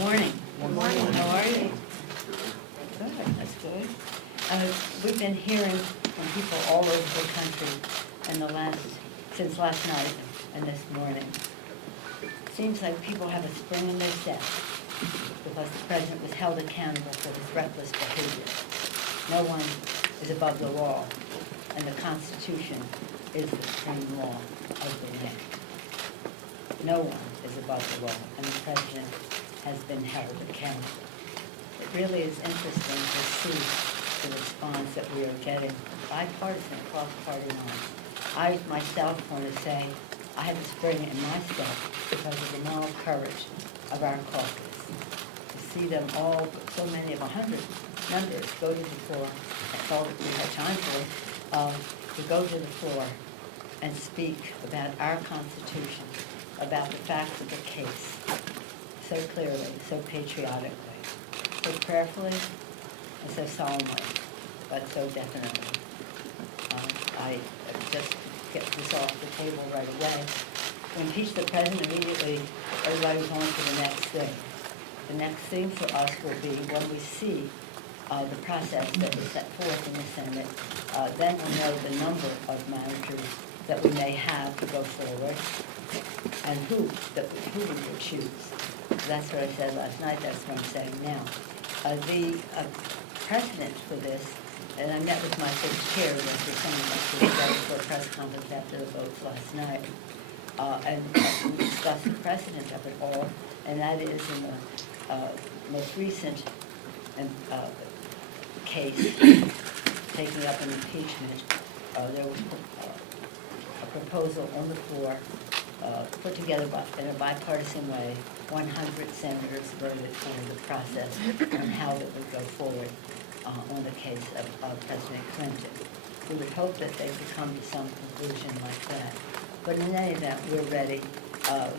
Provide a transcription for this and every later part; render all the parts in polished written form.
Morning. Good morning. How are you? Good, that's good. We've been hearing from people all over the country since last night and this morning. It seems like people have a spring in their step because the president was held accountable for his reckless behavior. No one is above the law, and the Constitution is the supreme law of the land. No one is above the law, and the president has been held accountable. It really is interesting to see the response that we are getting, bipartisan, across party lines. I myself want to say I have a spring in my step because of the moral courage of our caucus. To see them all, so many of 100 members, go to the floor, that's all that we had time for, to go to the floor and speak about our Constitution, about the facts of the case, so clearly, so patriotically, so prayerfully, and so solemnly, but so definitely. I just get this off the table right away. We impeach the president immediately, everybody's on to the next thing. The next thing for us will be when we see the process that is set forth in the Senate, then we'll know the number of managers that we may have to go forward and who we will choose. That's what I said last night, that's what I'm saying now. The precedent for this, and I met with my fifth chair, Mr. Someone, for a press conference after the votes last night, and we discussed the precedent of it all, and that is in the most recent case taking up an impeachment. There was a proposal on the floor put together in a bipartisan way. 100 senators voted for the process on how it would go forward on the case of President Clinton. We would hope that they could come to some conclusion like that. But in any event, we're ready.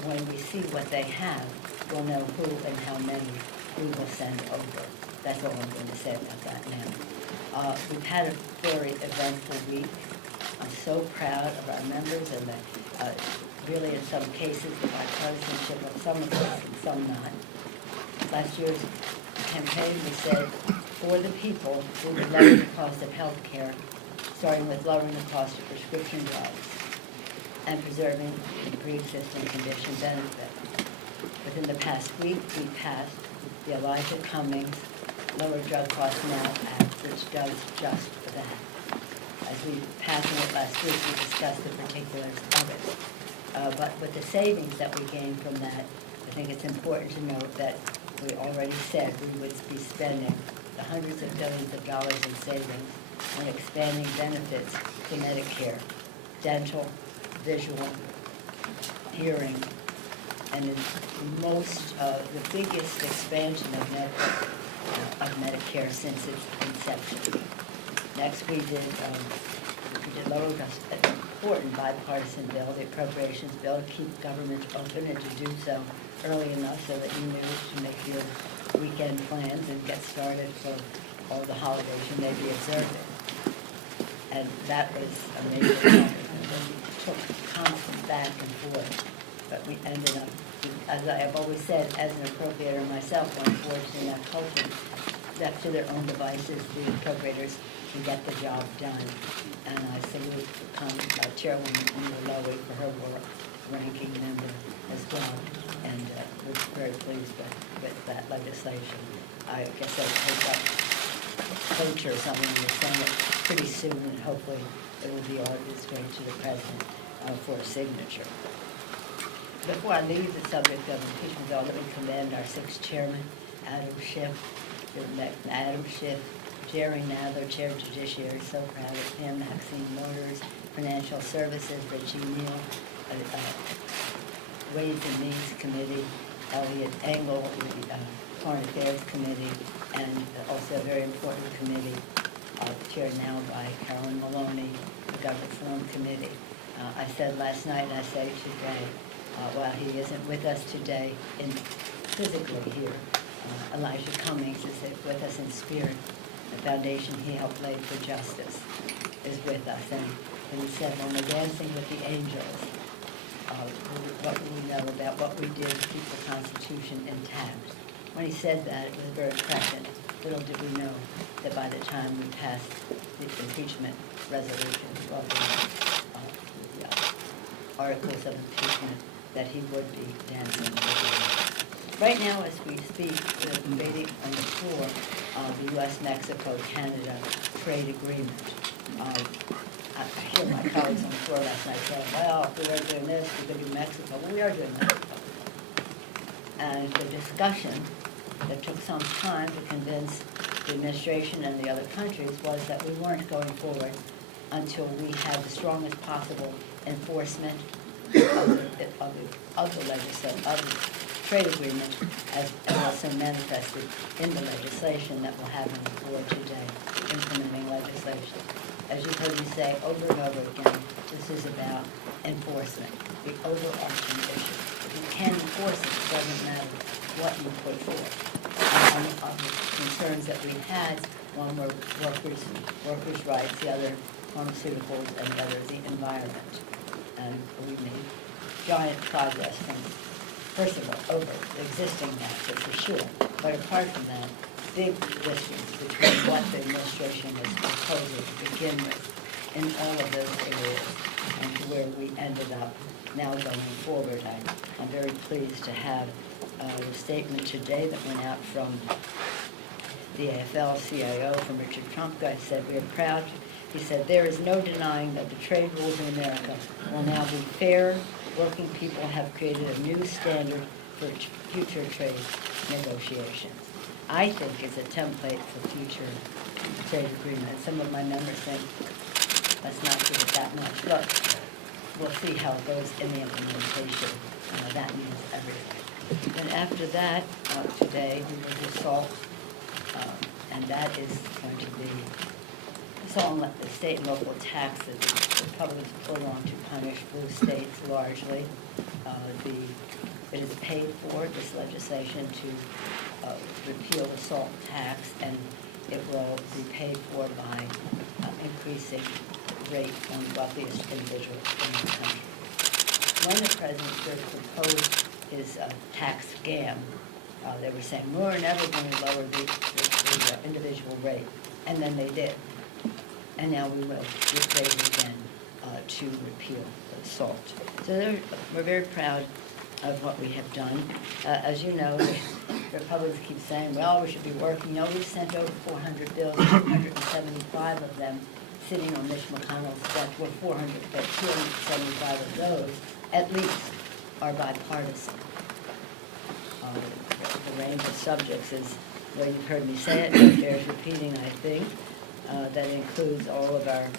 When we see what they have, we'll know who and how many we will send over. That's all I'm going to say about that now. We've had a very eventful week. I'm so proud of our members and really in some cases the bipartisanship of some of us and some not. Last year's campaign we said, for the people, we would lower the cost of health care, starting with lowering the cost of prescription drugs and preserving the pre-existing condition benefit. Within the past week, we passed the Elijah Cummings Lower Drug Costs Now Act, which does just that. As we passed it last week, we discussed the particulars of it. But with the savings that we gained from that, I think it's important to note that we already said we would be spending the hundreds of billions of dollars in savings on expanding benefits to Medicare, dental, visual, hearing, and the biggest expansion of Medicare since its inception. Next, we did lower an important bipartisan bill, the appropriations bill, to keep government open and to do so early enough so that you knew to make your weekend plans and get started for all the holidays you may be observing. And that was a major accomplishment. We took constant back and forth, but we ended up, as I have always said, as an appropriator myself, unfortunately, in that culture, left to their own devices, the appropriators can get the job done. And I salute Chairwoman Linda Lowy for her work, ranking member as well, and we're very pleased with that legislation. I guess I'll take up cloture or something in the Senate pretty soon, and hopefully it will be ordered straight to the President for a signature. Before I leave the subject of impeachment, though, let me commend our sixth chairman, Adam Schiff, Jerry Nadler, Chair of Judiciary, so proud of him, Maxine Motors, Financial Services, Richie Neal, Ways and Means Committee, Elliot Engel, the Foreign Affairs Committee, and also a very important committee, chaired now by Carolyn Maloney, the Government Reform Committee. I said last night, and I say today, while he isn't with us today, physically here, Elijah Cummings is with us in spirit. The foundation he helped lay for justice is with us. And he said, when we're dancing with the angels, what do we know about what we did to keep the Constitution intact? when he said that, it was very prescient. Little did we know that by the time we passed the impeachment resolution, well, the articles of impeachment, that he would be dancing with it. Right now, as we speak, we're debating on the floor the U.S.-Mexico-Canada trade agreement. I hear my colleagues on the floor last night saying, well, if we weren't doing this, we could do Mexico. Well, we are doing Mexico. And the discussion that took some time to convince the administration and the other countries was that we weren't going forward until we had the strongest possible enforcement of the trade agreement as also manifested in the legislation that we'll have on the floor today, implementing legislation. As you've heard me say over and over again, this is about enforcement, the overarching issue. If you can enforce it, it doesn't matter what you put forth. One of the concerns that we had, one were workers' rights, the other pharmaceuticals, and the other the environment. And we made giant progress from, first of all, over the existing NAFTA for sure, but apart from that, big distance between what the administration was proposing to begin with in all of those areas and to where we ended up now going forward. I'm very pleased to have the statement today that went out from the AFL-CIO, from Richard Trumka. He said, "We are proud." He said, "There is no denying that the trade rules in America will now be fair. Working people have created a new standard for future trade negotiations." I think is a template for future trade agreements. Some of my members think, let's not give it that much. Look, we'll see how it goes in the implementation. That means everything. And after that, today, we will do SALT, and that is going to be the state and local taxes the Republicans put on to punish blue states largely. It is paid for, this legislation, to repeal the SALT tax, and it will be paid for by increasing rate on the wealthiest individuals in the country. When the president first proposed his tax scam, they were saying, we're never going to lower the individual rate, and then they did. And now we will raise again to repeal the SALT. So we're very proud of what we have done. As you know, the Republicans keep saying, well, we should be working. You know, we've sent over 400 bills, 275 of them sitting on Mitch McConnell's desk. Well, 275 of those, at least, are bipartisan. The range of subjects is, well, you've heard me say it, it bears repeating, I think. That includes all of our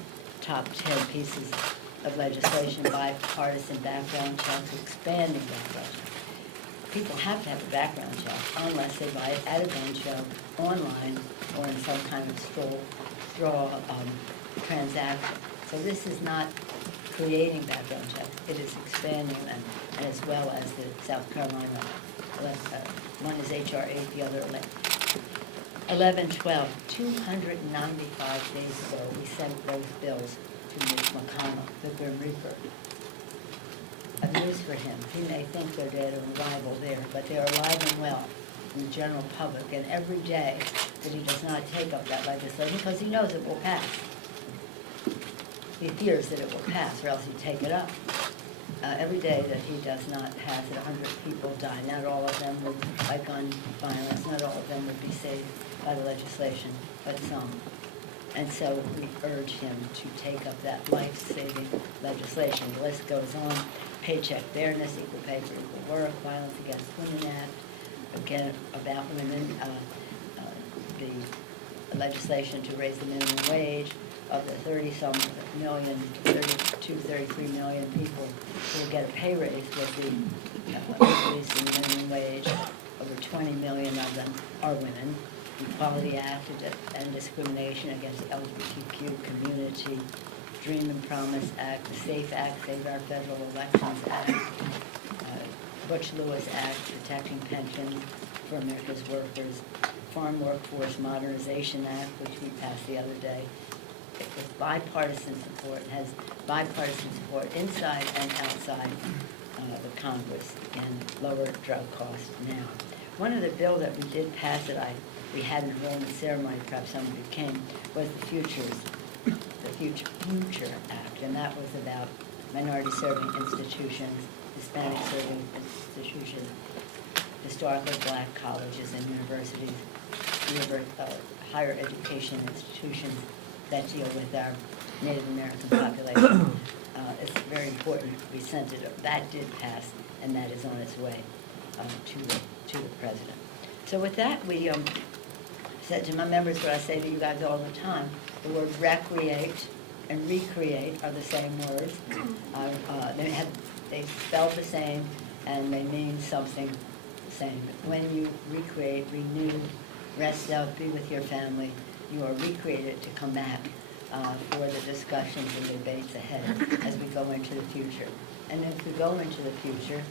top 10 pieces of legislation, bipartisan background checks, expanding background checks. People have to have a background check unless they buy it at a gun show, online, or in some kind of straw transaction. So this is not creating background checks, it is expanding them, and as well as the South Carolina, one is H.R. 8, the other 1112. 295 days ago, we sent those bills to Mitch McConnell, the Grim Reaper. Of news for him. He may think they're dead or arrival there, but they are alive and well in the general public. And every day that he does not take up that legislation, because he knows it will pass. He fears that it will pass, or else he'd take it up. Every day that he does not pass it, 100 people die. Not all of them would, by gun violence, not all of them would be saved by the legislation, but some. And so we urge him to take up that life-saving legislation. The list goes on. Paycheck fairness, equal pay for equal work, Violence Against Women Act, again about women, the legislation to raise the minimum wage of the 30-some million, 32, 33 million people who will get a pay raise with the increase in the minimum wage. Over 20 million of them are women. Equality Act to end discrimination against the LGBTQ community, Dream and Promise Act, the SAFE Act, Save Our Federal Elections Act, Butch-Lewis Act, protecting pensions for America's workers, Farm Workforce Modernization Act, which we passed the other day. With bipartisan support, has bipartisan support inside and outside the Congress, and lower drug costs now. One of the bills that we did pass that we had an enrollment ceremony, perhaps some of you came, was the Future Act, and that was about minority-serving institutions, Hispanic-serving institutions, historically black colleges and universities, higher education institutions that deal with our Native American population. It's very important to be sensitive. That did pass, and that is on its way to the president. So with that, we said to my members what I say to you guys all the time. The word recreate and recreate are the same words. They spell the same, and they mean something the same. When you recreate, renew, rest out, be with your family, you are recreated to come back for the discussions and debates ahead as we go into the future. And as we go into the future,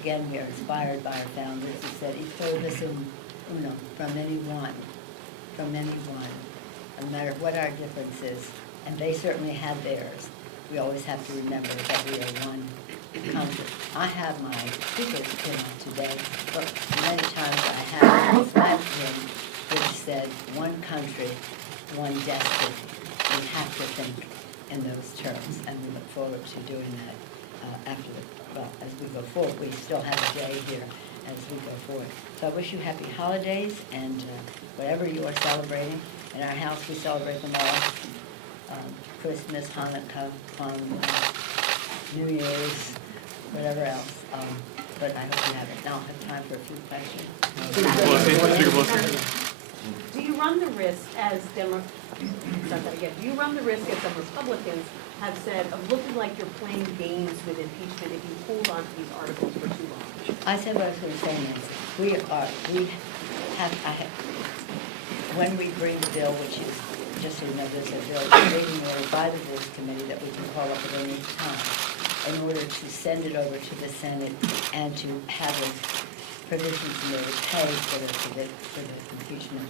again, we are inspired by our founders who said, "Y todos uno," from anyone, no matter what our difference is. And they certainly had theirs. We always have to remember that we are one country. I have my speaker's pin on today, but many times I have a flat pin which said, "One country, one destiny." We have to think in those terms, and we look forward to doing that as we go forward. We still have a day here as we go forward. So I wish you happy holidays, and whatever you are celebrating. In our house, we celebrate them all. Christmas, Hanukkah, Kwanzaa, New Year's, whatever else. But I hope you have it. Now I'll have time for a few questions. Do you run the risk as some Republicans have said of looking like you're playing games with impeachment if you hold on to these articles for too long? I said what I was going to say, Nancy. When we bring the bill, which is, just so you know, there's a bill being ordered by the Rules Committee that we can call up at any time in order to send it over to the Senate and to have a provisions made pay for the impeachment.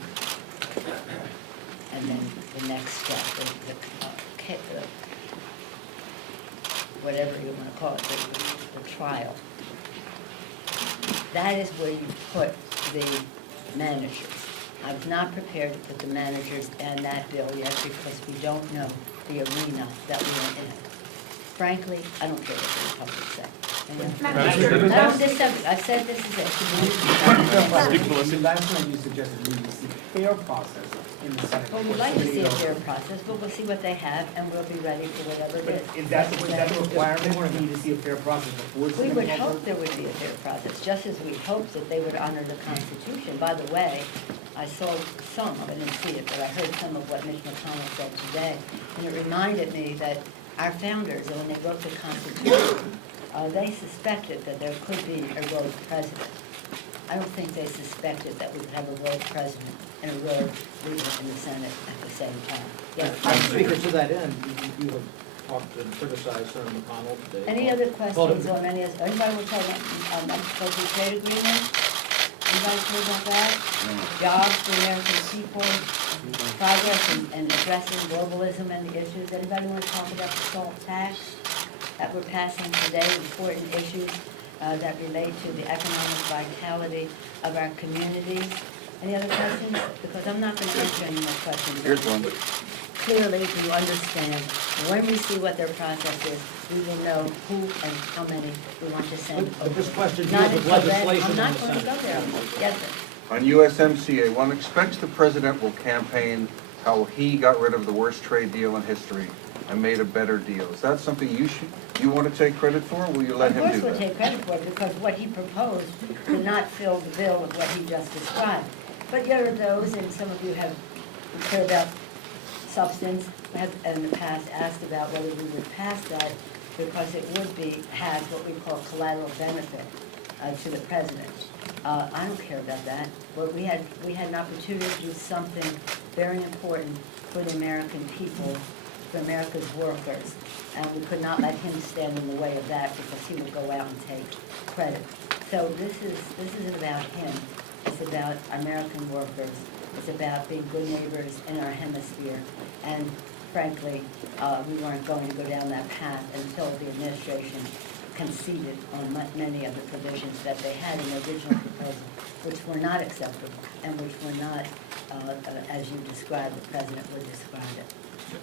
And then the next step, whatever you want to call it, the trial. That is where you put the managers. I was not prepared to put the managers in that bill yet because we don't know the arena that we are in. Frankly, I don't care what the Republicans say. I said this is it. Last time you suggested we would see a fair process in the Senate. Well, we'd like to see a fair process, but we'll see what they have, and we'll be ready for whatever it is. Is that the requirement, or need to see a fair process before? We would hope there would be a fair process, just as we hope that they would honor the Constitution. By the way, I saw some, I didn't see it, but I heard some of what Mitch McConnell said today, and it reminded me that our founders, when they wrote the Constitution, they suspected that there could be a rogue president. I don't think they suspected that we would have a rogue president and a rogue leader in the Senate at the same time. Yes. Speaker, to that end, you have talked and criticized Senator McConnell today. Any other questions on any of, anybody will tell them, Mexico trade agreement? Anybody care about that? Jobs for American people, progress in addressing globalism and the issues. Anybody want to talk about the SALT tax that we're passing today, important issues that relate to the economic vitality of our communities? Any other questions? Because I'm not going to answer any more questions. Here's one. Clearly, we understand, when we see what their process is, we will know who and how many we want to send over. But this question Not deals with until then. legislation I'm in not the going to go Senate. there. Yes, sir. On USMCA, one expects the president will campaign how he got rid of the worst trade deal in history and made a better deal. Is that something you want to take credit for, or will you let him do Of course we'll that? take credit for it, because what he proposed did not fill the bill of what he just described. But there are those, and some of you have cared about substance, have in the past asked about whether we would pass that, because it would have what we call collateral benefit to the president. I don't care about that, but we had an opportunity to do something very important for the American people, for America's workers, and we could not let him stand in the way of that because he would go out and take credit. So this isn't about him. It's about American workers. It's about being good neighbors in our hemisphere. And frankly, we weren't going to go down that path until the administration conceded on many of the provisions that they had in the original proposal, which were not acceptable and which were not, as you described, the president would describe it.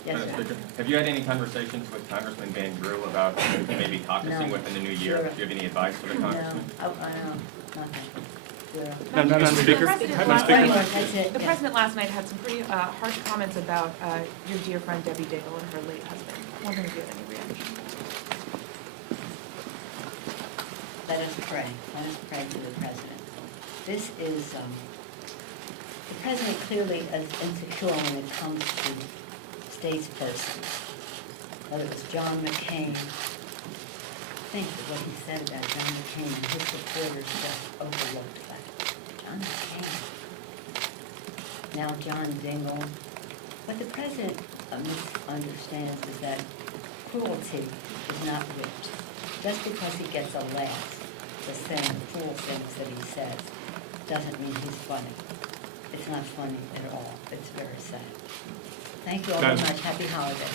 Yes, Madam sir. Speaker, have you had any conversations with Congressman Van Drew about maybe caucusing No. within the new year? Zero. Do you have any advice for the No, congressman? I know, nothing. Zero. Madam Speaker, President Madam last Speaker. night- That's it, The yes. president last night had some pretty harsh comments about your dear friend Debbie Dale and her late husband. Wondering if you have any reaction. Let us pray. Let us pray for the president. This is, the president clearly is insecure when it comes to statespersons. Whether it was John McCain, think of what he said about John McCain and his supporters just overlooked that. John McCain. Now John Dingell. What the president misunderstands is that cruelty is not wit. Just because he gets a laugh for saying cruel things that he says doesn't mean he's funny. It's not funny at all. It's very sad. Thank you all very much. Happy holidays.